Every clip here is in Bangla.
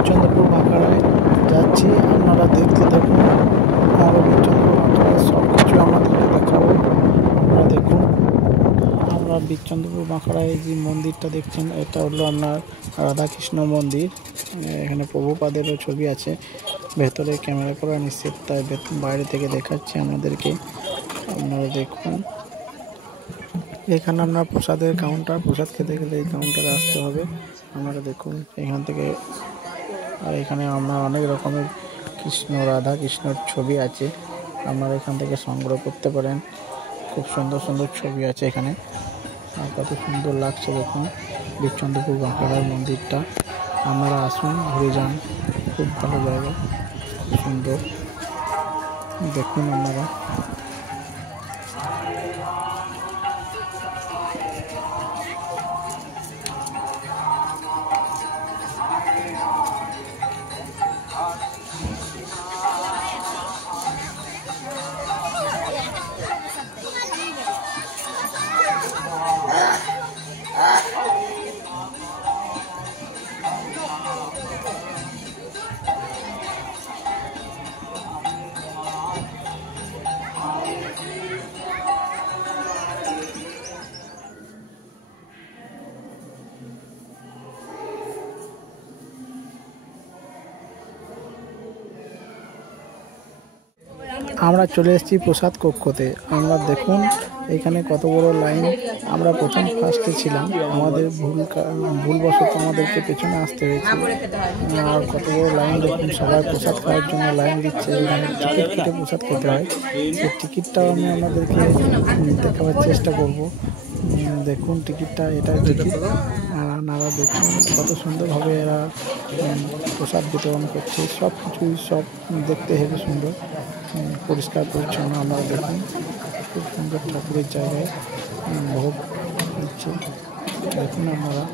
বীরচন্দ্রপুর বাঁকড়ায় যাচ্ছি, আপনারা দেখতে থাকুন। আমরা বীরচন্দ্রপুর বাঁকড়ায় সব কিছু আমাদেরকে দেখাবো, আপনারা দেখুন। আমরা বীরচন্দ্রপুর বাঁকড়ায় যে মন্দিরটা দেখছেন এটা হলো আপনার রাধাকৃষ্ণ মন্দির। এখানে প্রভুপাদেরও ছবি আছে, ভেতরে ক্যামেরা করা নিষেধ, তাই বাইরে থেকে দেখাচ্ছি আমাদেরকে, আপনারা দেখুন। এখানে আপনার প্রসাদের কাউন্টার, প্রসাদ খেতে গেলে এই কাউন্টারে আসতে হবে, আপনারা দেখুন এখান থেকে। আর এখানে আমরা অনেক রকমের কৃষ্ণ রাধা কৃষ্ণর ছবি আছে, আপনারা এখান থেকে সংগ্রহ করতে পারেন। খুব সুন্দর সুন্দর ছবি আছে এখানে, আর কত সুন্দর লাগছে দেখুন বীরচন্দ্রপুর বাঁকড়ার মন্দিরটা। আপনারা আসুন, ঘুরে যান, খুব ভালো জায়গা, খুব সুন্দর দেখুন আপনারা। আমরা চলে এসেছি প্রসাদ কক্ষতে, আমরা দেখুন এখানে কত বড় লাইন। আমরা প্রথম ফার্স্টে ছিলাম, আমাদের ভুলবশত আমাদেরকে পেছনে আসতে হয়েছে। আর কত বড় লাইন দেখুন, সবাই প্রসাদ খাওয়ার জন্য লাইন দিচ্ছে। এখানে টিকিট কেটে প্রসাদ খেতে হয়, সেই টিকিটটাও আমি আমাদেরকে দেখাবার চেষ্টা করব। দেখুন টিকিটটা, এটা টিকিট। আপনারা দেখুন কত সুন্দরভাবে এরা প্রসাদ বিতরণ করছে, সব কিছুই সব দেখতে হেবি সুন্দর, পরিষ্কার পরিচ্ছন্ন। আপনারা দেখুন খুব সুন্দর ঠাকুরের জায়গায় ভোগ দিচ্ছে, দেখুন আপনারা।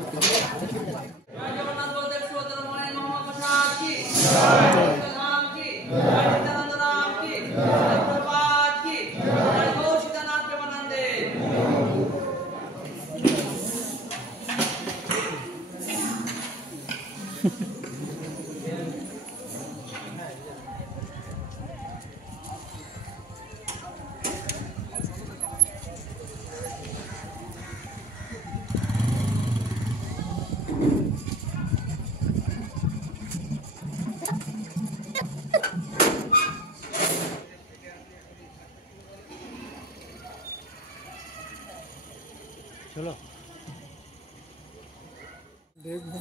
চলো দেখবো।